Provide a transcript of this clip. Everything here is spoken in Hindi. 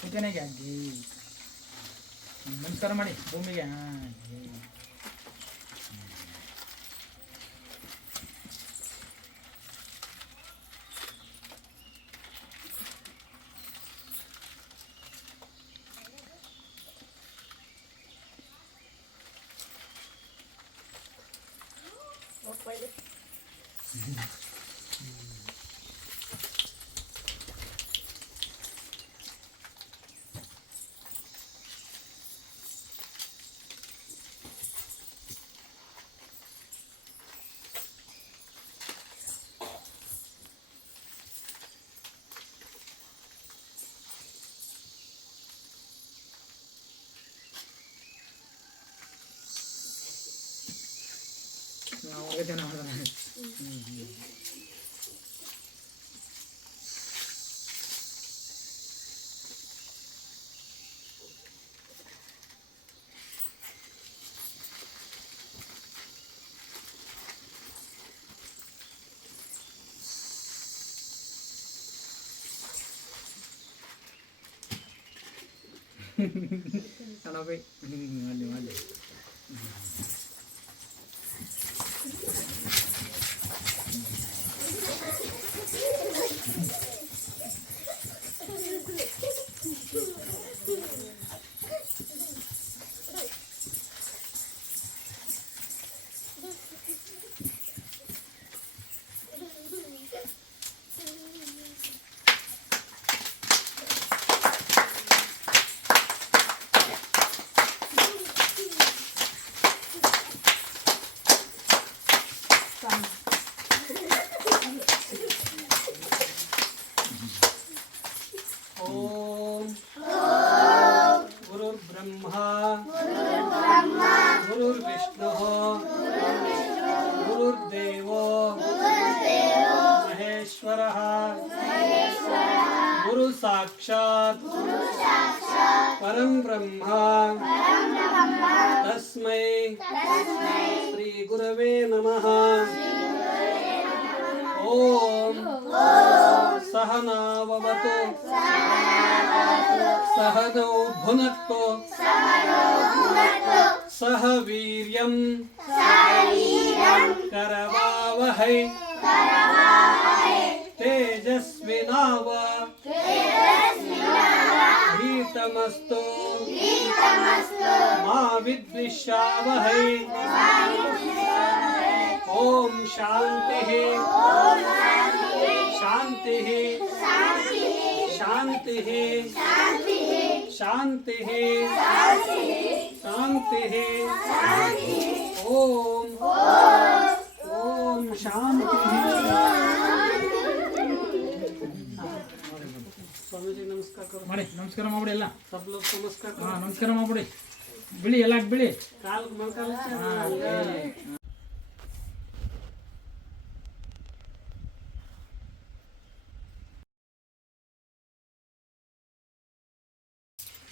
ಕುಂತನೆಗೆ ಅಗ್ಗಿ ನಮಸ್ಕಾರ ಮಾಡಿ ಭೂಮಿಗೆ ಹಾಂ ನಾವು ఏదైనా Kalau baik, malu malu. गुरुर्विष्णुः। गुरुर्देवो। महेश्वरः। गुरुसाक्षात्। परं ब्रह्मा। तस्मै। श्रीगुरवे नमः। ॐ। सहनाववतु सहनौ भुनक्तु सह वीर्यं करवावहै। तेजस्विनाव। भीतमस्तु। मा विद्विषावहै। ॐ शान्तिः। शान्तिः। शान्तिः। शान्तिः शान्तिः ॐ ॐ शान्तिः स्वामीजी नमस्कार करो ಮಾಡಿ ನಮಸ್ಕಾರ ಮಾಡ್ಬಿಡಿ ಎಲ್ಲ सब लोग को नमस्कार ಹಾಂ करो ನಮಸ್ಕಾರ ಮಾಡ್ಬಿಡಿ ಬಿಳಿ ಎಲ್ಲ ಬಿಳಿ काल मंकाल ಹಾಂ